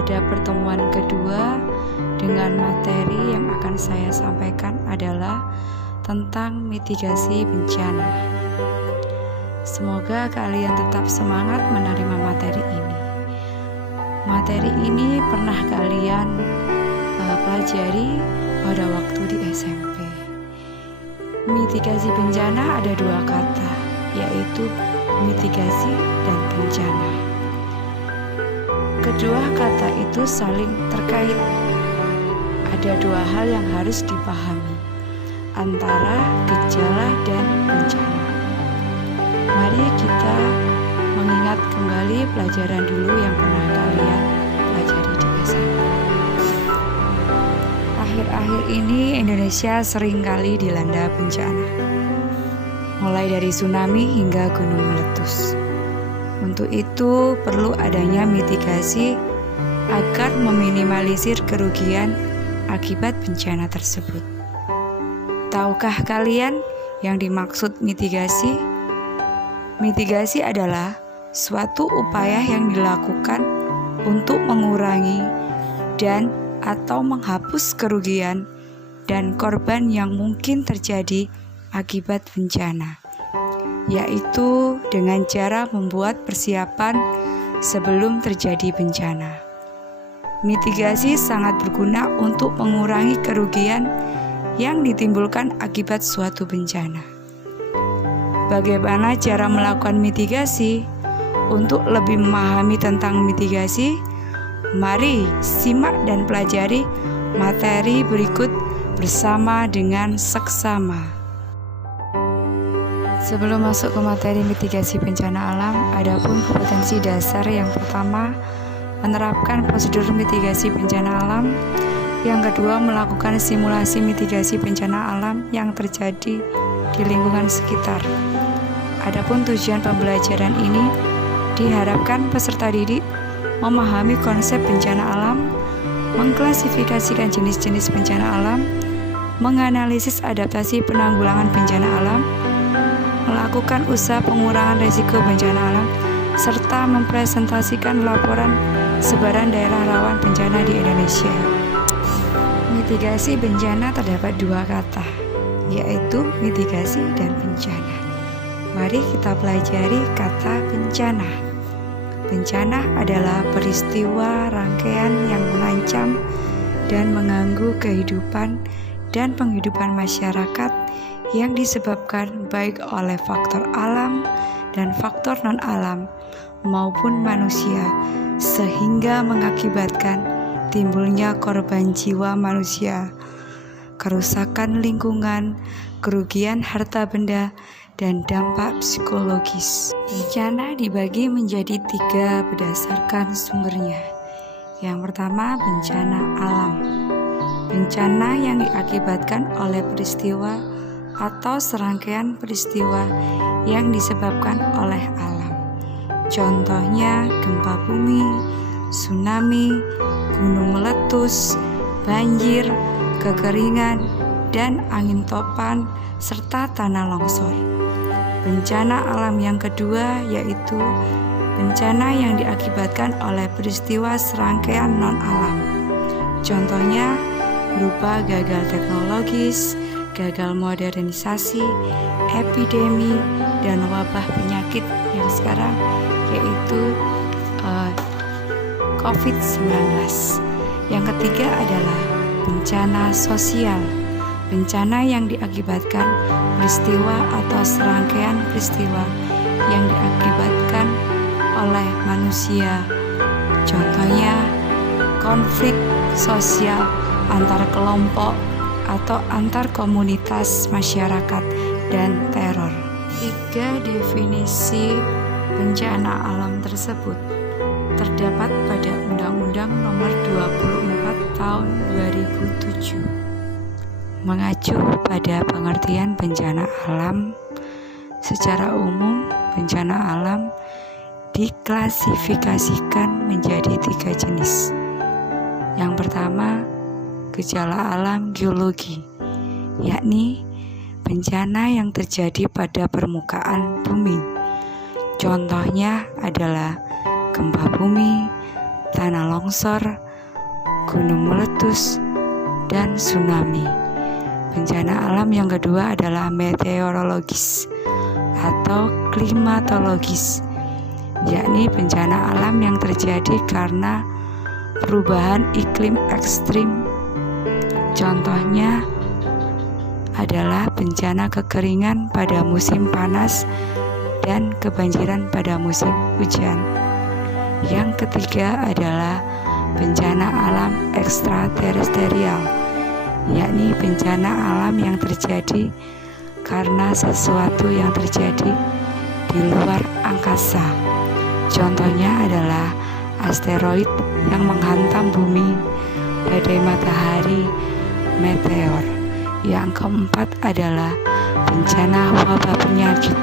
pada pertemuan kedua dengan materi yang akan saya sampaikan adalah tentang mitigasi bencana. Semoga kalian tetap semangat menerima materi ini. Materi ini pernah kalian pelajari pada waktu di SMP. Mitigasi bencana ada dua kata, yaitu mitigasi dan bencana. Kedua kata itu saling terkait. Ada dua hal yang harus dipahami antara gejala dan bencana. Mari kita mengingat kembali pelajaran dulu yang pernah kalian pelajari di SMP. Akhir-akhir ini Indonesia seringkali dilanda bencana, mulai dari tsunami hingga gunung meletus. Untuk itu perlu adanya mitigasi agar meminimalisir kerugian akibat bencana tersebut. Tahukah kalian yang dimaksud mitigasi? Mitigasi adalah suatu upaya yang dilakukan untuk mengurangi dan atau menghapus kerugian dan korban yang mungkin terjadi akibat bencana, yaitu dengan cara membuat persiapan sebelum terjadi bencana. Mitigasi sangat berguna untuk mengurangi kerugian yang ditimbulkan akibat suatu bencana. Bagaimana cara melakukan mitigasi? Untuk lebih memahami tentang mitigasi, mari simak dan pelajari materi berikut bersama dengan seksama. Sebelum masuk ke materi mitigasi bencana alam, ada pun kompetensi dasar. Yang pertama, menerapkan prosedur mitigasi bencana alam. Yang kedua, melakukan simulasi mitigasi bencana alam yang terjadi di lingkungan sekitar. Adapun tujuan pembelajaran ini diharapkan peserta didik memahami konsep bencana alam, mengklasifikasikan jenis-jenis bencana alam, menganalisis adaptasi penanggulangan bencana alam, melakukan usaha pengurangan risiko bencana alam, serta mempresentasikan laporan sebaran daerah rawan bencana di Indonesia. Mitigasi bencana terdapat dua kata, yaitu mitigasi dan bencana. Mari kita pelajari kata bencana. Bencana adalah peristiwa rangkaian yang mengancam dan mengganggu kehidupan dan penghidupan masyarakat yang disebabkan baik oleh faktor alam dan faktor non-alam maupun manusia, sehingga mengakibatkan timbulnya korban jiwa manusia, kerusakan lingkungan, kerugian harta benda, dan dampak psikologis. Bencana dibagi menjadi tiga berdasarkan sumbernya. Yang pertama, bencana alam. Bencana yang diakibatkan oleh peristiwa atau serangkaian peristiwa yang disebabkan oleh alam. Contohnya gempa bumi, tsunami, gunung meletus, banjir, kekeringan, dan angin topan, serta tanah longsor. Bencana alam yang kedua yaitu bencana yang diakibatkan oleh peristiwa serangkaian non-alam. Contohnya berupa gagal teknologis, gagal modernisasi, epidemi, dan wabah penyakit yang sekarang yaitu COVID-19. Yang ketiga adalah bencana sosial. Bencana yang diakibatkan peristiwa atau serangkaian peristiwa yang diakibatkan oleh manusia. Contohnya konflik sosial antar kelompok atau antar komunitas masyarakat dan teror. Tiga definisi bencana alam tersebut terdapat pada Undang-Undang Nomor 24 Tahun 2007. Mengacu pada pengertian bencana alam, secara umum bencana alam diklasifikasikan menjadi tiga jenis. Yang pertama, gejala alam geologi, yakni bencana yang terjadi pada permukaan bumi. Contohnya adalah gempa bumi, tanah longsor, gunung meletus, dan tsunami. Bencana alam yang kedua adalah meteorologis atau klimatologis, yakni bencana alam yang terjadi karena perubahan iklim ekstrim. Contohnya adalah bencana kekeringan pada musim panas dan kebanjiran pada musim hujan. Yang ketiga adalah bencana alam ekstraterestrial, yakni bencana alam yang terjadi karena sesuatu yang terjadi di luar angkasa. Contohnya adalah asteroid yang menghantam bumi, badai matahari, meteor. Yang keempat adalah bencana wabah penyakit,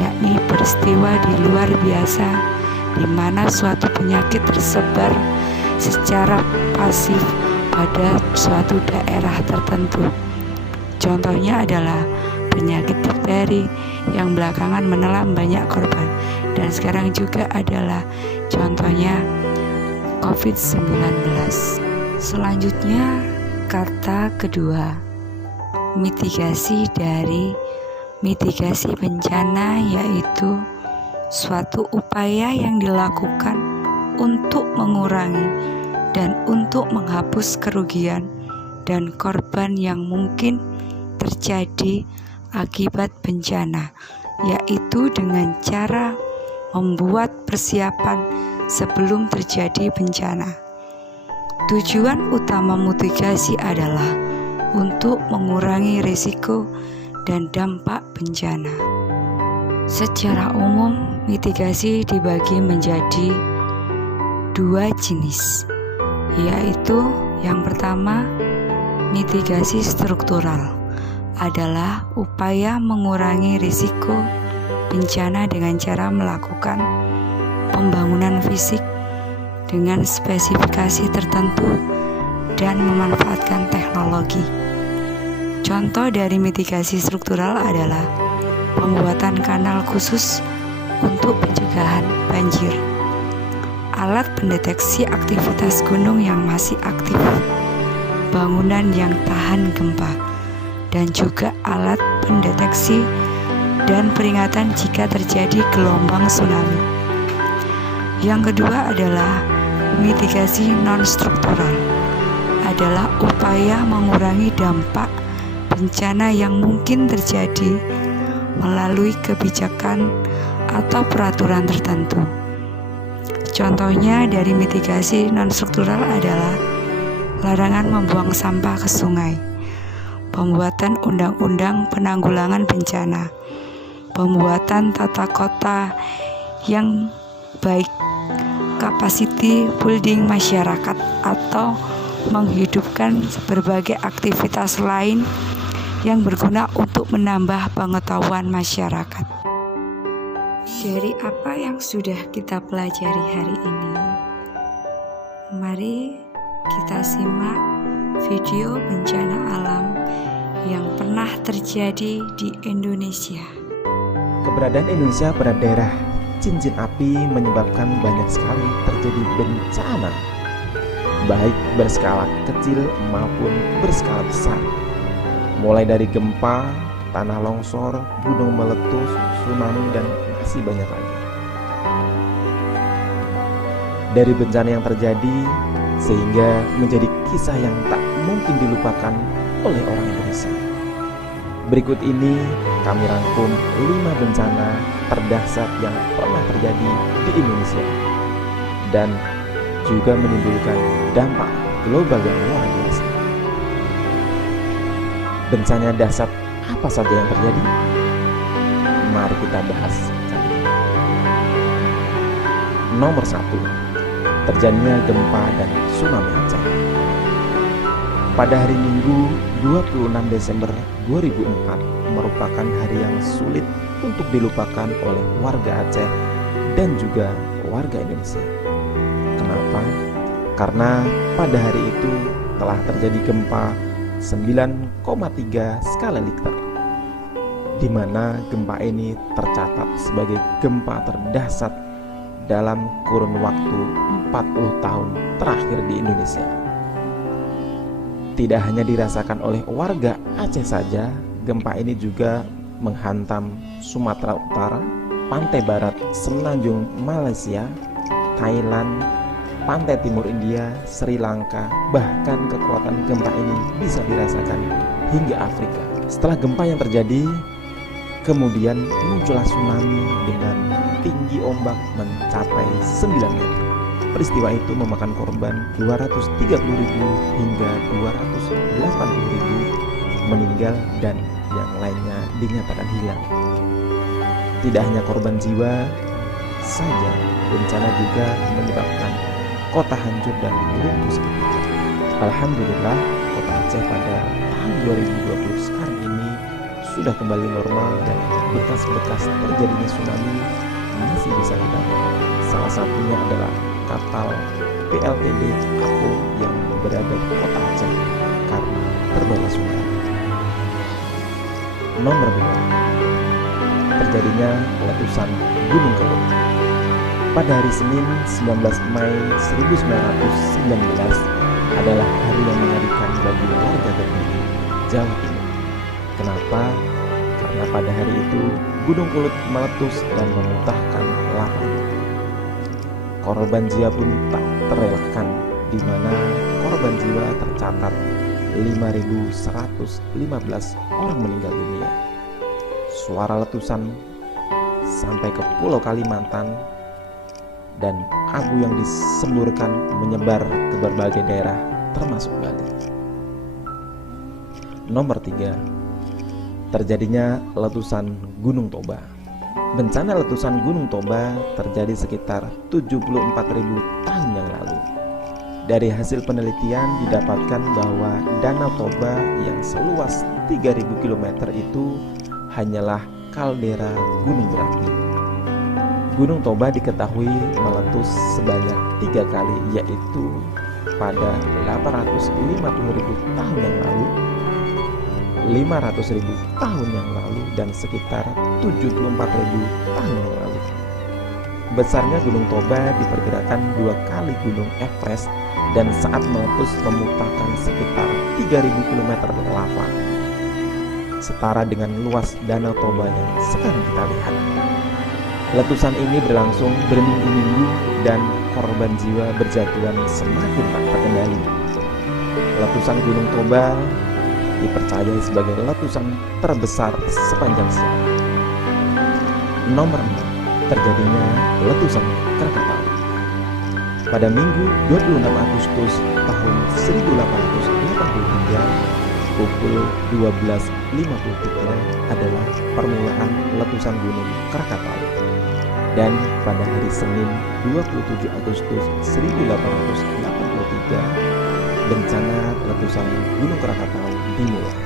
yakni peristiwa di luar biasa di mana suatu penyakit tersebar secara pasif pada suatu daerah tertentu. Contohnya adalah penyakit difteri yang belakangan menelan banyak korban, dan sekarang juga adalah contohnya COVID-19. Selanjutnya, kata kedua, mitigasi dari mitigasi bencana, yaitu suatu upaya yang dilakukan untuk mengurangi dan untuk menghapus kerugian dan korban yang mungkin terjadi akibat bencana, yaitu dengan cara membuat persiapan sebelum terjadi bencana. Tujuan utama mitigasi adalah untuk mengurangi risiko dan dampak bencana. Secara umum, mitigasi dibagi menjadi dua jenis, yaitu yang pertama, mitigasi struktural adalah upaya mengurangi risiko bencana dengan cara melakukan pembangunan fisik dengan spesifikasi tertentu dan memanfaatkan teknologi. Contoh dari mitigasi struktural adalah pembuatan kanal khusus untuk pencegahan banjir, alat pendeteksi aktivitas gunung yang masih aktif, bangunan yang tahan gempa, dan juga alat pendeteksi dan peringatan jika terjadi gelombang tsunami. Yang kedua adalah mitigasi non-struktural, adalah upaya mengurangi dampak bencana yang mungkin terjadi melalui kebijakan atau peraturan tertentu. Contohnya dari mitigasi non-struktural adalah larangan membuang sampah ke sungai, pembuatan undang-undang penanggulangan bencana, pembuatan tata kota yang baik, capacity building masyarakat, atau menghidupkan berbagai aktivitas lain yang berguna untuk menambah pengetahuan masyarakat. Dari apa yang sudah kita pelajari hari ini, mari kita simak video bencana alam yang pernah terjadi di Indonesia. Keberadaan Indonesia pada daerah cincin api menyebabkan banyak sekali terjadi bencana, baik berskala kecil maupun berskala besar, mulai dari gempa, tanah longsor, gunung meletus, tsunami, dan masih banyak lagi. Dari bencana yang terjadi sehingga menjadi kisah yang tak mungkin dilupakan oleh orang Indonesia. Berikut ini kami rangkum 5 bencana terdahsyat yang pernah terjadi di Indonesia dan juga menimbulkan dampak global yang luar biasa. Bencana dahsyat apa saja yang terjadi? Mari kita bahas. Nomor 1, terjadinya gempa dan tsunami Aceh. Pada hari Minggu 26 Desember 2004 merupakan hari yang sulit untuk dilupakan oleh warga Aceh dan juga warga Indonesia. Kenapa? Karena pada hari itu telah terjadi gempa 9,3 skala Richter, di mana gempa ini tercatat sebagai gempa terdahsyat dalam kurun waktu 40 tahun terakhir di Indonesia. Tidak hanya dirasakan oleh warga Aceh saja, gempa ini juga menghantam Sumatera Utara, pantai barat Semenanjung Malaysia, Thailand, pantai timur India, Sri Lanka. Bahkan kekuatan gempa ini bisa dirasakan hingga Afrika. Setelah gempa yang terjadi, kemudian muncullah tsunami dengan tinggi ombak mencapai 9 meter. Peristiwa itu memakan korban 230.000 hingga 280.000 meninggal dan yang lainnya dinyatakan hilang. Tidak hanya korban jiwa saja, bencana juga menyebabkan kota hancur dan lumpuh seketika. Alhamdulillah, kota Aceh pada tahun 2020 sekarang ini sudah kembali normal dan bekas-bekas terjadinya tsunami masih bisa kita lihat. Salah satunya adalah kapal PLTD Apo yang berada di kota Aceh karena terbawa tsunami. Nomor 2, terjadinya letusan Gunung Kelut. Pada hari Senin 19 Mei 1919 adalah hari yang mengerikan bagi warga Kediri, Jawa Timur. Kenapa? Karena pada hari itu Gunung Kelut meletus dan memuntahkan lava. Korban jiwa pun tak terelakkan, di mana korban jiwa tercatat 5.115 orang meninggal dunia. Suara letusan sampai ke Pulau Kalimantan dan abu yang disemburkan menyebar ke berbagai daerah termasuk Bali. Nomor 3, terjadinya letusan Gunung Toba. Bencana letusan Gunung Toba terjadi sekitar 74.000 tahun yang lalu. Dari hasil penelitian didapatkan bahwa Danau Toba yang seluas 3.000 km itu hanyalah kaldera gunung berapi. Gunung Toba diketahui meletus sebanyak 3 kali, yaitu pada 850.000 tahun yang lalu, 500.000 tahun yang lalu, dan sekitar 74.000 tahun yang lalu. Besarnya Gunung Toba diperkirakan 2 kali Gunung Everest dan saat meletus memuntahkan sekitar 3.000 km lava, setara dengan luas Danau Toba yang sekarang kita lihat. Letusan ini berlangsung berminggu-minggu dan korban jiwa berjatuhan semakin tak terkendali. Letusan Gunung Toba dipercayai sebagai letusan terbesar sepanjang sejarah. Nomor 4, terjadinya letusan Krakatau. Pada Minggu 26 Agustus tahun 1883 pukul 12.53 adalah permulaan letusan Gunung Krakatau. Dan pada hari Senin 27 Agustus 1883 bencana letusan Gunung Krakatau dimulai.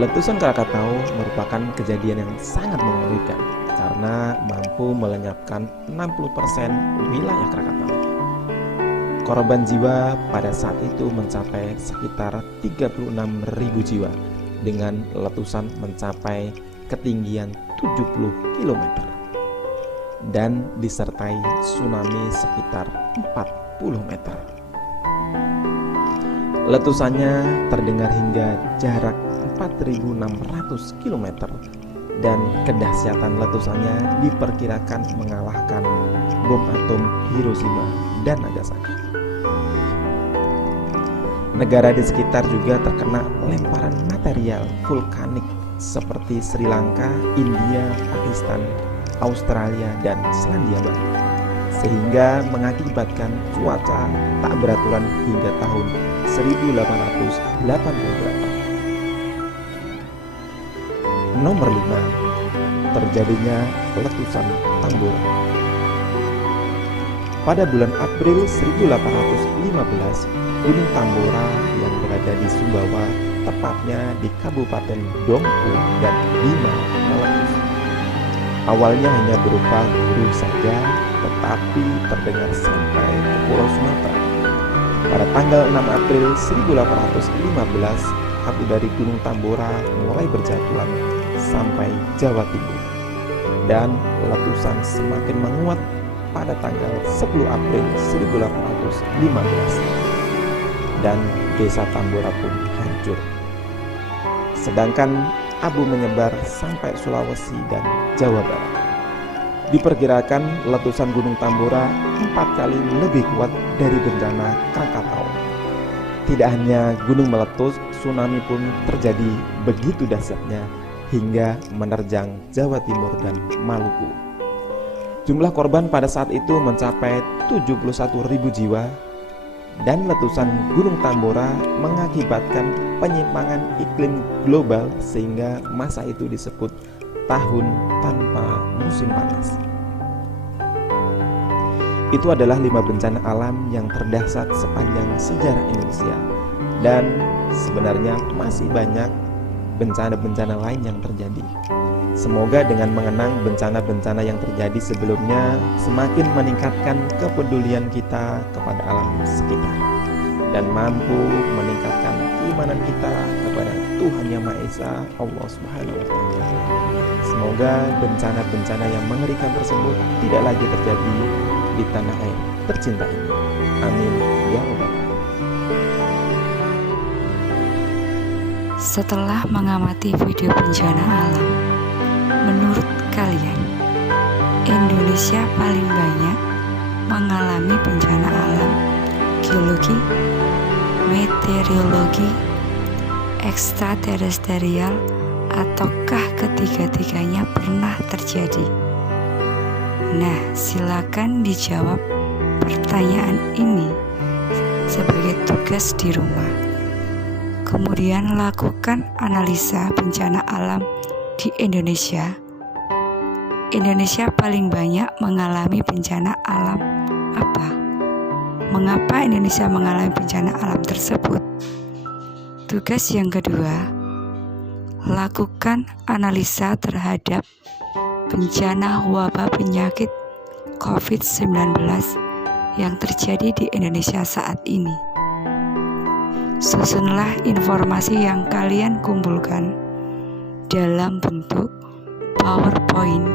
Letusan Krakatau merupakan kejadian yang sangat mengerikan karena mampu melenyapkan 60% wilayah Krakatau. Korban jiwa pada saat itu mencapai sekitar 36.000 jiwa dengan letusan mencapai ketinggian 70 km dan disertai tsunami sekitar 40 meter. Letusannya terdengar hingga jarak 4.600 km dan kedahsyatan letusannya diperkirakan mengalahkan bom atom Hiroshima dan Nagasaki. Negara di sekitar juga terkena lemparan material vulkanik seperti Sri Lanka, India, Pakistan, Australia, dan Selandia Baru, sehingga mengakibatkan cuaca tak beraturan hingga tahun 1888. Nomor 5, terjadinya letusan Tambora. Pada bulan April 1815, Gunung Tambora yang berada di Sumbawa, tepatnya di Kabupaten Dompu dan Bima, meletus. Awalnya hanya berupa guru saja, tetapi terdengar sampai ke Pulau Sumatera. Pada tanggal 6 April 1815, abu dari Gunung Tambora mulai berjatuhan sampai Jawa Timur. dan letusan semakin menguat pada tanggal 10 April 1815 dan desa Tambora pun hancur. Sedangkan abu menyebar sampai Sulawesi dan Jawa Barat. Diperkirakan letusan Gunung Tambora 4 kali lebih kuat dari bencana Krakatau. Tidak hanya gunung meletus, tsunami pun terjadi begitu dahsyatnya hingga menerjang Jawa Timur dan Maluku. Jumlah korban pada saat itu mencapai 71.000 jiwa dan letusan Gunung Tambora mengakibatkan penyimpangan iklim global sehingga masa itu disebut tahun tanpa musim panas. Itu adalah 5 bencana alam yang terdahsyat sepanjang sejarah Indonesia, dan sebenarnya masih banyak bencana-bencana lain yang terjadi. Semoga dengan mengenang bencana-bencana yang terjadi sebelumnya semakin meningkatkan kepedulian kita kepada alam sekitar dan mampu meningkatkan keimanan kita kepada Tuhan Yang Maha Esa, Allah Subhanahu wa Ta'ala. Semoga bencana-bencana yang mengerikan tersebut tidak lagi terjadi di tanah air tercinta ini. Amin ya Rabbal Alamin. Setelah mengamati video bencana alam, menurut kalian, Indonesia paling banyak mengalami bencana alam geologi, meteorologi, ekstraterestrial, ataukah ketiga-tiganya pernah terjadi? Nah, silakan dijawab pertanyaan ini sebagai tugas di rumah. Kemudian lakukan analisa bencana alam di Indonesia. Indonesia paling banyak mengalami bencana alam apa? Mengapa Indonesia mengalami bencana alam tersebut? Tugas yang kedua, lakukan analisa terhadap bencana wabah penyakit COVID-19 yang terjadi di Indonesia saat ini. Susunlah informasi yang kalian kumpulkan dalam bentuk PowerPoint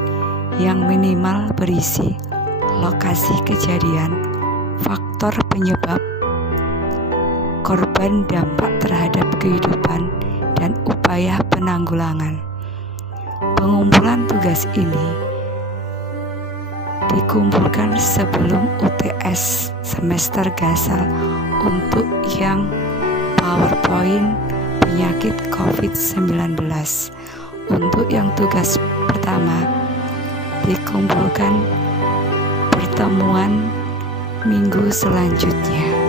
yang minimal berisi lokasi kejadian, faktor penyebab, korban, dampak terhadap kehidupan, dan upaya penanggulangan. Pengumpulan tugas ini dikumpulkan sebelum UTS semester gasal untuk yang PowerPoint penyakit COVID-19. Untuk yang tugas pertama dikumpulkan pertemuan minggu selanjutnya.